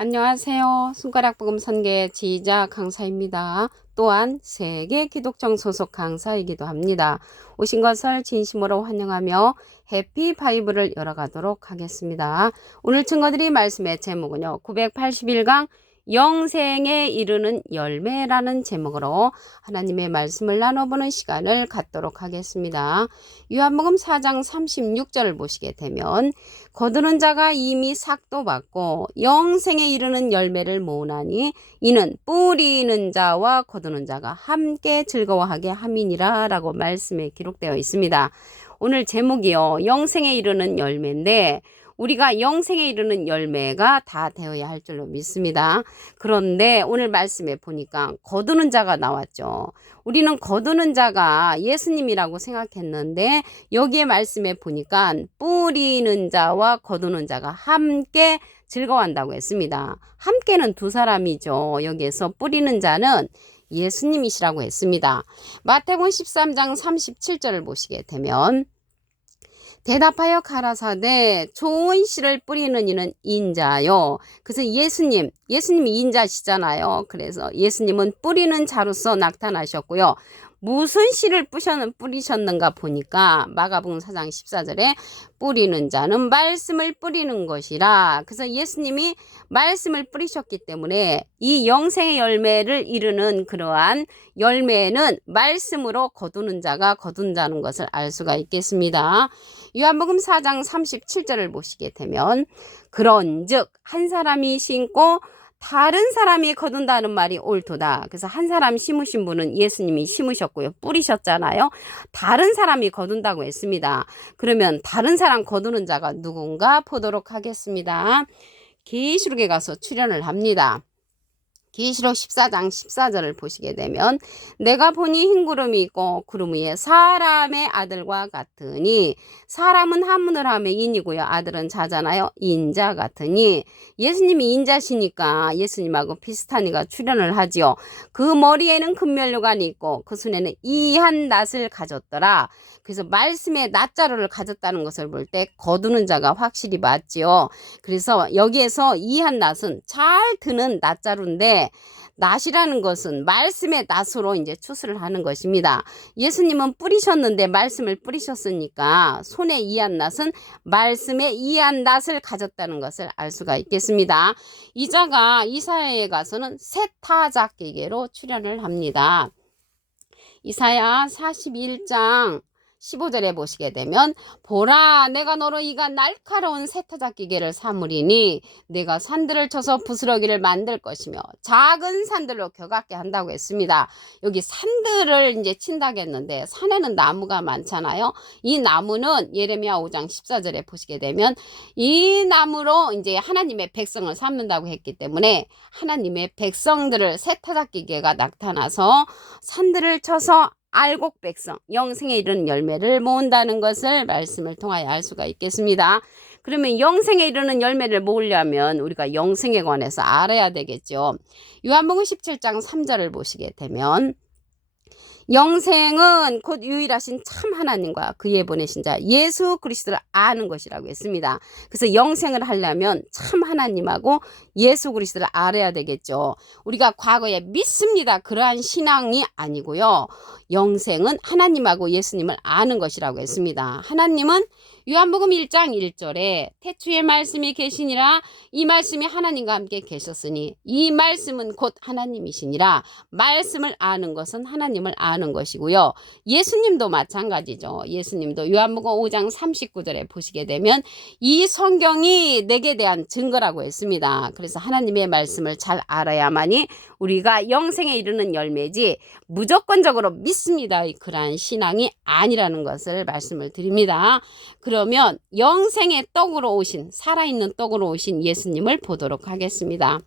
안녕하세요. 손가락복음 선계 지휘자 강사입니다. 또한 세계 기독정 소속 강사이기도 합니다. 오신 것을 진심으로 환영하며 해피 바이블을 열어가도록 하겠습니다. 오늘 증거드릴 말씀의 제목은요. 981강 영생에 이르는 열매라는 제목으로 하나님의 말씀을 나눠보는 시간을 갖도록 하겠습니다. 요한복음 4장 36절을 보시게 되면 거두는 자가 이미 삭도 받고 영생에 이르는 열매를 모으나니 이는 뿌리는 자와 거두는 자가 함께 즐거워하게 함이니라 라고 말씀에 기록되어 있습니다. 오늘 제목이요. 영생에 이르는 열매인데 우리가 영생에 이르는 열매가 다 되어야 할 줄로 믿습니다. 그런데 오늘 말씀에 보니까 거두는 자가 나왔죠. 우리는 거두는 자가 예수님이라고 생각했는데 여기에 말씀에 보니까 뿌리는 자와 거두는 자가 함께 즐거워한다고 했습니다. 함께는 두 사람이죠. 여기에서 뿌리는 자는 예수님이시라고 했습니다. 마태복음 13장 37절을 보시게 되면 대답하여 가라사대 좋은 씨를 뿌리는 이는 인자요. 그래서 예수님이 인자시잖아요. 그래서 예수님은 뿌리는 자로서 나타나셨고요. 무슨 씨를 뿌리셨는가 보니까 마가복음 4장 14절에 뿌리는 자는 말씀을 뿌리는 것이라. 그래서 예수님이 말씀을 뿌리셨기 때문에 이 영생의 열매를 이루는 그러한 열매는 말씀으로 거두는 자가 거둔다는 것을 알 수가 있겠습니다. 요한복음 4장 37절을 보시게 되면 그런즉 한 사람이 심고 다른 사람이 거둔다는 말이 옳도다. 그래서 한 사람 심으신 분은 예수님이 심으셨고요. 뿌리셨잖아요. 다른 사람이 거둔다고 했습니다. 그러면 다른 사람 거두는 자가 누군가 보도록 하겠습니다. 계시록에 가서 출연을 합니다. 계시록 14장 14절을 보시게 되면 내가 보니 흰 구름이 있고 구름 위에 사람의 아들과 같으니 사람은 한문을 하면 인이고요. 아들은 자잖아요. 인자 같으니 예수님이 인자시니까 예수님하고 비슷한 이가 출연을 하지요. 그 머리에는 금면류관이 있고 그 손에는 이한 낫을 가졌더라. 그래서 말씀의 낫자루를 가졌다는 것을 볼 때 거두는 자가 확실히 맞지요. 그래서 여기에서 이한 낫은 잘 드는 낫자루인데 낫이라는 것은 말씀의 낫으로 이제 추수를 하는 것입니다. 예수님은 뿌리셨는데 말씀을 뿌리셨으니까 손에 이한 낫은 말씀의 이한 낫을 가졌다는 것을 알 수가 있겠습니다. 이 자가 이사야에 가서는 세타작기계로 출연을 합니다. 이사야 41장 15절에 보시게 되면 보라 내가 너로 이가 날카로운 세타작기계를 삼으리니 내가 산들을 쳐서 부스러기를 만들 것이며 작은 산들로 겨같게 한다고 했습니다. 여기 산들을 이제 친다고 했는데 산에는 나무가 많잖아요. 이 나무는 예레미야 5장 14절에 보시게 되면 이 나무로 이제 하나님의 백성을 삼는다고 했기 때문에 하나님의 백성들을 세타작기계가 나타나서 산들을 쳐서 알곡 백성, 영생에 이르는 열매를 모은다는 것을 말씀을 통하여 알 수가 있겠습니다. 그러면 영생에 이르는 열매를 모으려면 우리가 영생에 관해서 알아야 되겠죠. 요한복음 17장 3절을 보시게 되면 영생은 곧 유일하신 참 하나님과 그의 보내신 자 예수 그리스도를 아는 것이라고 했습니다. 그래서 영생을 하려면 참 하나님하고 예수 그리스도를 알아야 되겠죠. 우리가 과거에 믿습니다. 그러한 신앙이 아니고요. 영생은 하나님하고 예수님을 아는 것이라고 했습니다. 하나님은 요한복음 1장 1절에 태초에 말씀이 계시니라 이 말씀이 하나님과 함께 계셨으니 이 말씀은 곧 하나님이시니라. 말씀을 아는 것은 하나님을 아는 것이고요. 예수님도 마찬가지죠. 예수님도 요한복음 5장 39절에 보시게 되면 이 성경이 내게 대한 증거라고 했습니다. 그래서 하나님의 말씀을 잘 알아야만이 우리가 영생에 이르는 열매지 무조건적으로 믿습니다. 그러한 신앙이 아니라는 것을 말씀을 드립니다. 그러면 영생의 떡으로 오신 살아있는 떡으로 오신 예수님을 보도록 하겠습니다.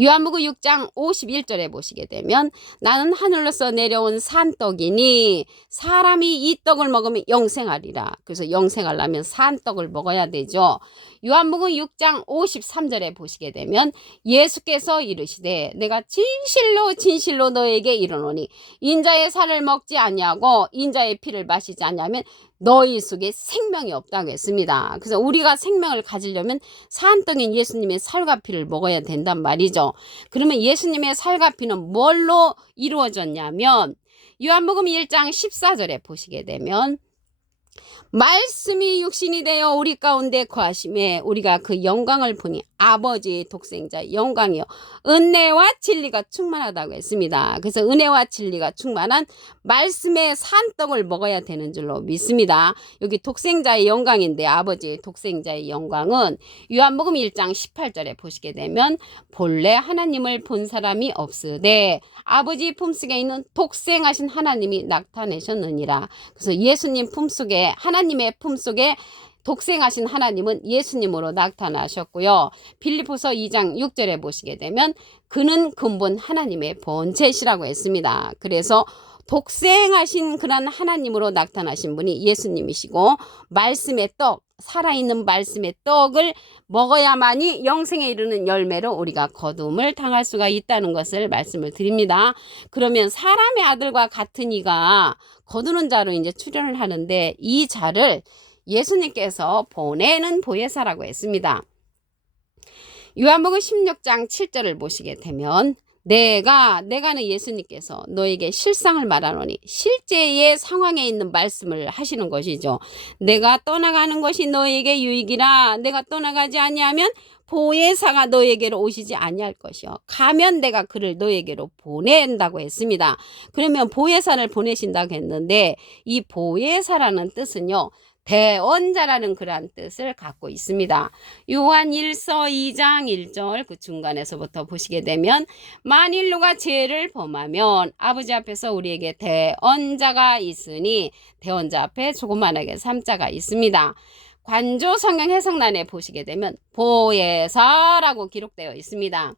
요한복음 6장 51절에 보시게 되면 나는 하늘로서 내려온 산떡이니 사람이 이 떡을 먹으면 영생하리라. 그래서 영생하려면 산떡을 먹어야 되죠. 요한복음 6장 53절에 보시게 되면 예수께서 이르시되 내가 진실로 진실로 너에게 이르노니 인자의 살을 먹지 아니하고 인자의 피를 마시지 아니하면 너희 속에 생명이 없다고 했습니다. 그래서 우리가 생명을 가지려면 산떡인 예수님의 살과 피를 먹어야 된단 말이죠. 그러면 예수님의 살과 피는 뭘로 이루어졌냐면 요한복음 1장 14절에 보시게 되면 말씀이 육신이 되어 우리 가운데 거하심에 우리가 그 영광을 보니 아버지의 독생자의 영광이요 은혜와 진리가 충만하다고 했습니다. 그래서 은혜와 진리가 충만한 말씀의 산떡을 먹어야 되는 줄로 믿습니다. 여기 독생자의 영광인데 아버지의 독생자의 영광은 요한복음 1장 18절에 보시게 되면 본래 하나님을 본 사람이 없으되 아버지 품속에 있는 독생하신 하나님이 나타내셨느니라. 그래서 예수님 품속에 하나님의 품속에 독생하신 하나님은 예수님으로 나타나셨고요. 빌립보서 2장 6절에 보시게 되면 그는 근본 하나님의 본체시라고 했습니다. 그래서 독생하신 그런 하나님으로 나타나신 분이 예수님이시고 말씀의 떡, 살아있는 말씀의 떡을 먹어야만이 영생에 이르는 열매로 우리가 거두음을 당할 수가 있다는 것을 말씀을 드립니다. 그러면 사람의 아들과 같은 이가 거두는 자로 이제 출현을 하는데 이 자를 예수님께서 보내는 보혜사라고 했습니다. 요한복음 16장 7절을 보시게 되면 내가는 예수님께서 너에게 실상을 말하노니 실제의 상황에 있는 말씀을 하시는 것이죠. 내가 떠나가는 것이 너에게 유익이라 내가 떠나가지 아니하면 보혜사가 너에게로 오시지 아니할 것이요 가면 내가 그를 너에게로 보낸다고 했습니다. 그러면 보혜사를 보내신다고 했는데 이 보혜사라는 뜻은요 대언자라는 그러한 뜻을 갖고 있습니다. 요한 1서 2장 1절 그 중간에서부터 보시게 되면 만일 누가 죄를 범하면 아버지 앞에서 우리에게 대언자가 있으니 대언자 앞에 조그만하게 3자가 있습니다. 관조 성경 해석란에 보시게 되면 보혜사라고 기록되어 있습니다.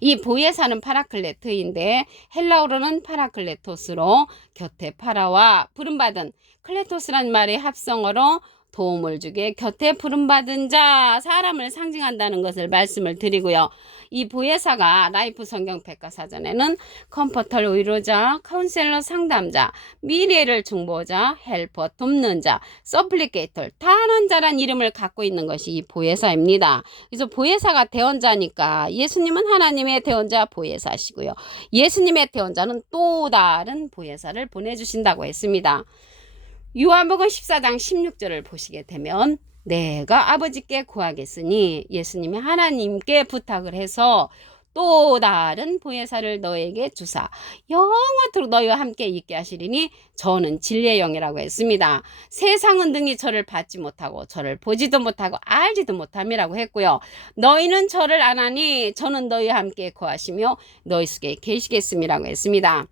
이 보혜사는 파라클레트인데 헬라어로는 파라클레토스로 곁에 파라와 부름받은 클레토스란 말의 합성어로 도움을 주게 곁에 부름받은 자 사람을 상징한다는 것을 말씀을 드리고요. 이 보혜사가 라이프 성경 백과사전에는 컴포터 위로자, 카운셀러 상담자, 미래를 중보자, 헬퍼 돕는 자, 서플리케이터 단원자란 이름을 갖고 있는 것이 이 보혜사입니다. 그래서 보혜사가 대언자니까 예수님은 하나님의 대언자 보혜사시고요. 예수님의 대언자는 또 다른 보혜사를 보내주신다고 했습니다. 요한복음 14장 16절을 보시게 되면 내가 아버지께 구하겠으니 예수님이 하나님께 부탁을 해서 또 다른 보혜사를 너에게 주사 영원토록 너희와 함께 있게 하시리니 저는 진리의 영이라고 했습니다. 세상은 능히 저를 받지 못하고 저를 보지도 못하고 알지도 못함이라고 했고요. 너희는 저를 안 하니 저는 너희와 함께 거하시며 너희 속에 계시겠음이라고 했습니다.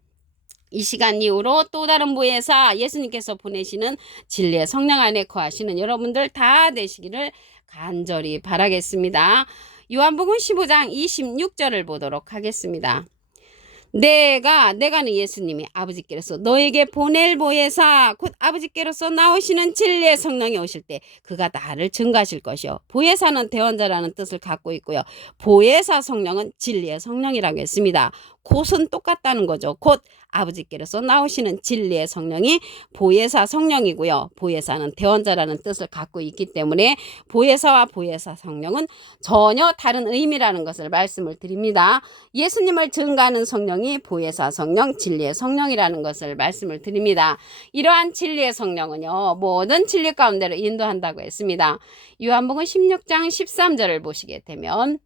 이 시간 이후로 또 다른 보혜사 예수님께서 보내시는 진리의 성령 안에 거하시는 여러분들 다 되시기를 간절히 바라겠습니다. 요한복음 15장 26절을 보도록 하겠습니다. 내가는 예수님이 아버지께로서 너에게 보낼 보혜사 곧 아버지께로서 나오시는 진리의 성령이 오실 때 그가 나를 증거하실 것이요. 보혜사는 대언자라는 뜻을 갖고 있고요. 보혜사 성령은 진리의 성령이라고 했습니다. 곧은 똑같다는 거죠. 곧 아버지께로서 나오시는 진리의 성령이 보혜사 성령이고요. 보혜사는 대언자라는 뜻을 갖고 있기 때문에 보혜사와 보혜사 성령은 전혀 다른 의미라는 것을 말씀을 드립니다. 예수님을 증거하는 성령이 보혜사 성령, 진리의 성령이라는 것을 말씀을 드립니다. 이러한 진리의 성령은요. 모든 진리 가운데로 인도한다고 했습니다. 요한복음 16장 13절을 보시게 되면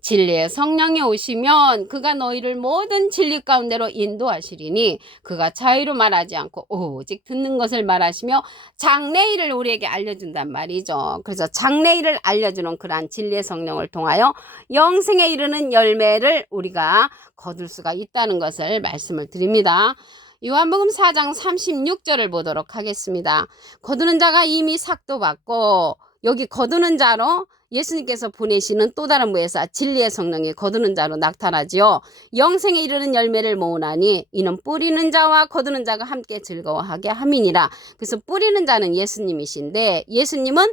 진리의 성령이 오시면 그가 너희를 모든 진리 가운데로 인도하시리니 그가 자유로 말하지 않고 오직 듣는 것을 말하시며 장래일을 우리에게 알려준단 말이죠. 그래서 장래일을 알려주는 그러한 진리의 성령을 통하여 영생에 이르는 열매를 우리가 거둘 수가 있다는 것을 말씀을 드립니다. 요한복음 4장 36절을 보도록 하겠습니다. 거두는 자가 이미 삭도 받고 여기 거두는 자로 예수님께서 보내시는 또 다른 보혜사 진리의 성령이 거두는 자로 나타나지요. 영생에 이르는 열매를 모으나니 이는 뿌리는 자와 거두는 자가 함께 즐거워하게 함이니라. 그래서 뿌리는 자는 예수님이신데 예수님은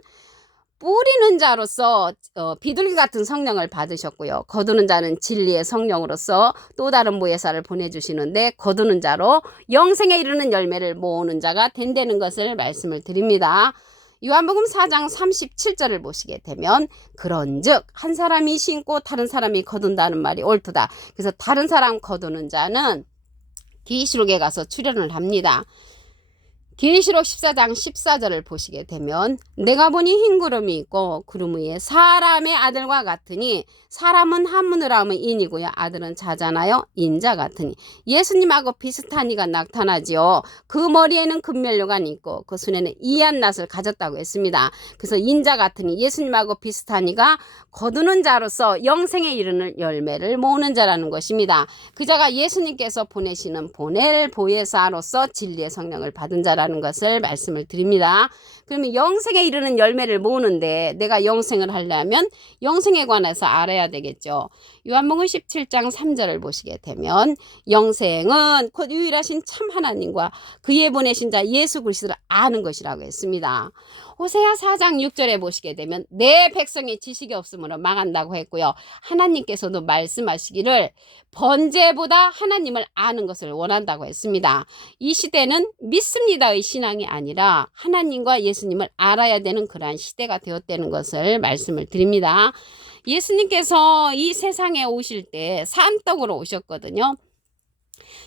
뿌리는 자로서 비둘기 같은 성령을 받으셨고요. 거두는 자는 진리의 성령으로서 또 다른 보혜사를 보내주시는데 거두는 자로 영생에 이르는 열매를 모으는 자가 된다는 것을 말씀을 드립니다. 요한복음 4장 37절을 보시게 되면 그런즉 한 사람이 심고 다른 사람이 거둔다는 말이 옳도다. 그래서 다른 사람 거두는 자는 계시록에 가서 출연을 합니다. 계시록 14장 14절을 보시게 되면 내가 보니 흰 구름이 있고 구름 위에 사람의 아들과 같으니 사람은 한문으로 하면 인이고요. 아들은 자잖아요. 인자 같으니 예수님하고 비슷한 이가 나타나지요. 그 머리에는 금면류관이 있고 그 손에는 이한 낫을 가졌다고 했습니다. 그래서 인자 같으니 예수님하고 비슷한 이가 거두는 자로서 영생에 이르는 열매를 모으는 자라는 것입니다. 그 자가 예수님께서 보내시는 보낼 보혜사로서 진리의 성령을 받은 자라는 것을 말씀을 드립니다. 그러면 영생에 이르는 열매를 모으는데 내가 영생을 하려면 영생에 관해서 알아야 되겠죠. 요한복음 17장 3절을 보시게 되면 영생은 곧 유일하신 참 하나님과 그의 보내신 자 예수 그리스도를 아는 것이라고 했습니다. 호세아 4장 6절에 보시게 되면 내 백성이 지식이 없으므로 망한다고 했고요. 하나님께서도 말씀하시기를 번제보다 하나님을 아는 것을 원한다고 했습니다. 이 시대는 믿습니다의 신앙이 아니라 하나님과 예수님을 알아야 되는 그러한 시대가 되었다는 것을 말씀을 드립니다. 예수님께서 이 세상에 오실 때 산떡으로 오셨거든요.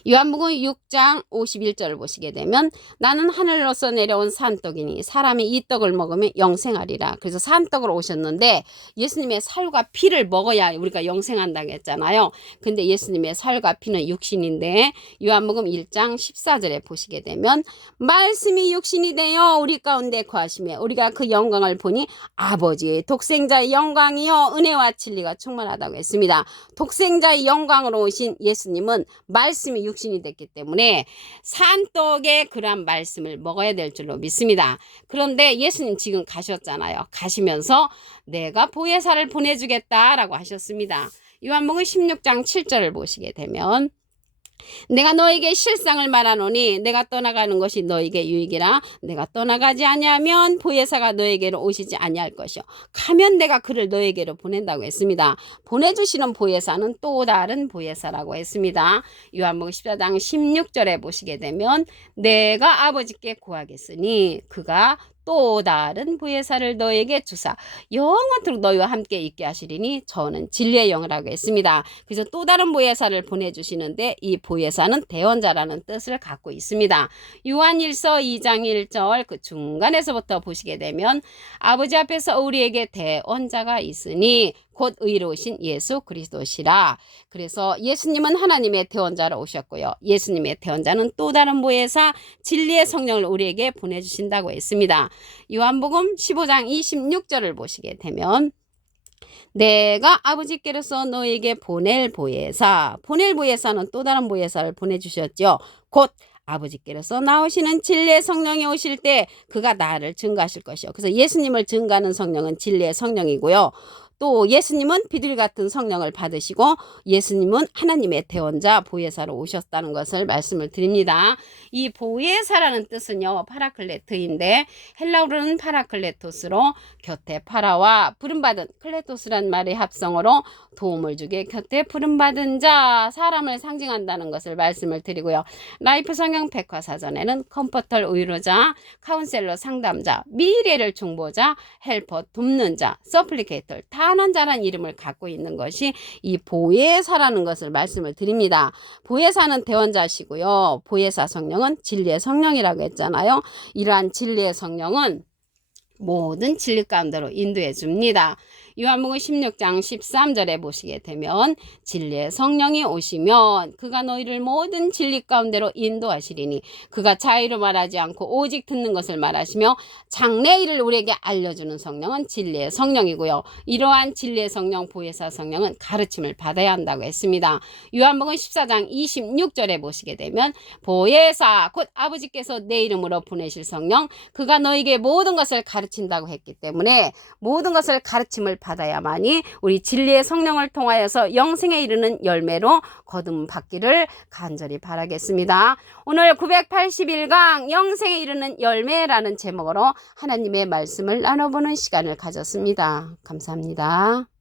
요한복음 6장 51절을 보시게 되면 나는 하늘로서 내려온 산떡이니 사람이 이 떡을 먹으면 영생하리라. 그래서 산떡으로 오셨는데 예수님의 살과 피를 먹어야 우리가 영생한다고 했잖아요. 근데 예수님의 살과 피는 육신인데 요한복음 1장 14절에 보시게 되면 말씀이 육신이 되어 우리 가운데 거하시며 우리가 그 영광을 보니 아버지의 독생자의 영광이요 은혜와 진리가 충만하다고 했습니다. 독생자의 영광으로 오신 예수님은 말씀이 육신이 됐기 때문에 산떡의 그러한 말씀을 먹어야 될 줄로 믿습니다. 그런데 예수님 지금 가셨잖아요. 가시면서 내가 보혜사를 보내주겠다라고 하셨습니다. 요한복음 16장 7절을 보시게 되면 내가 너에게 실상을 말하노니 내가 떠나가는 것이 너에게 유익이라 내가 떠나가지 아니하면 보혜사가 너에게로 오시지 아니할 것이요 가면 내가 그를 너에게로 보낸다고 했습니다. 보내주시는 보혜사는 또 다른 보혜사라고 했습니다. 요한복음 14장 16절에 보시게 되면 내가 아버지께 구하겠으니 그가 또 다른 보혜사를 너에게 주사 영원토록 너희와 함께 있게 하시리니 저는 진리의 영이라고 했습니다. 그래서 또 다른 보혜사를 보내주시는데 이 보혜사는 대언자라는 뜻을 갖고 있습니다. 요한일서 2장 1절 그 중간에서부터 보시게 되면 아버지 앞에서 우리에게 대언자가 있으니 곧 의로우신 예수 그리스도시라. 그래서 예수님은 하나님의 대언자로 오셨고요. 예수님의 대언자는 또 다른 보혜사 진리의 성령을 우리에게 보내주신다고 했습니다. 요한복음 15장 26절을 보시게 되면 내가 아버지께로서 너에게 보낼 보혜사는 또 다른 보혜사를 보내주셨죠. 곧 아버지께로서 나오시는 진리의 성령이 오실 때 그가 나를 증거하실 것이요. 그래서 예수님을 증거하는 성령은 진리의 성령이고요. 또 예수님은 비둘기 같은 성령을 받으시고 예수님은 하나님의 대언자 보혜사로 오셨다는 것을 말씀을 드립니다. 이 보혜사라는 뜻은요 파라클레트인데 헬라어로는 파라클레토스로 곁에 파라와 부름받은 클레토스란 말의 합성어로 도움을 주게 곁에 부름받은 자 사람을 상징한다는 것을 말씀을 드리고요. 라이프 성경 백과사전에는 컴포터 위로자, 카운셀러 상담자, 미래를 중보자, 헬퍼 돕는 자, 서플리케이터 탄원자라는 이름을 갖고 있는 것이 이 보혜사라는 것을 말씀을 드립니다. 보혜사는 대언자시고요. 보혜사 성령은 진리의 성령이라고 했잖아요. 이러한 진리의 성령은 모든 진리 가운데로 인도해 줍니다. 요한복음 16장 13절에 보시게 되면 진리의 성령이 오시면 그가 너희를 모든 진리 가운데로 인도하시리니 그가 자의로 말하지 않고 오직 듣는 것을 말하시며 장래일을 우리에게 알려주는 성령은 진리의 성령이고요. 이러한 진리의 성령 보혜사 성령은 가르침을 받아야 한다고 했습니다. 요한복음 14장 26절에 보시게 되면 보혜사 곧 아버지께서 내 이름으로 보내실 성령 그가 너희에게 모든 것을 가르친다고 했기 때문에 모든 것을 가르침을 받아야만이 우리 진리의 성령을 통하여서 영생에 이르는 열매로 거듭받기를 간절히 바라겠습니다. 오늘 981강 영생에 이르는 열매라는 제목으로 하나님의 말씀을 나눠보는 시간을 가졌습니다. 감사합니다.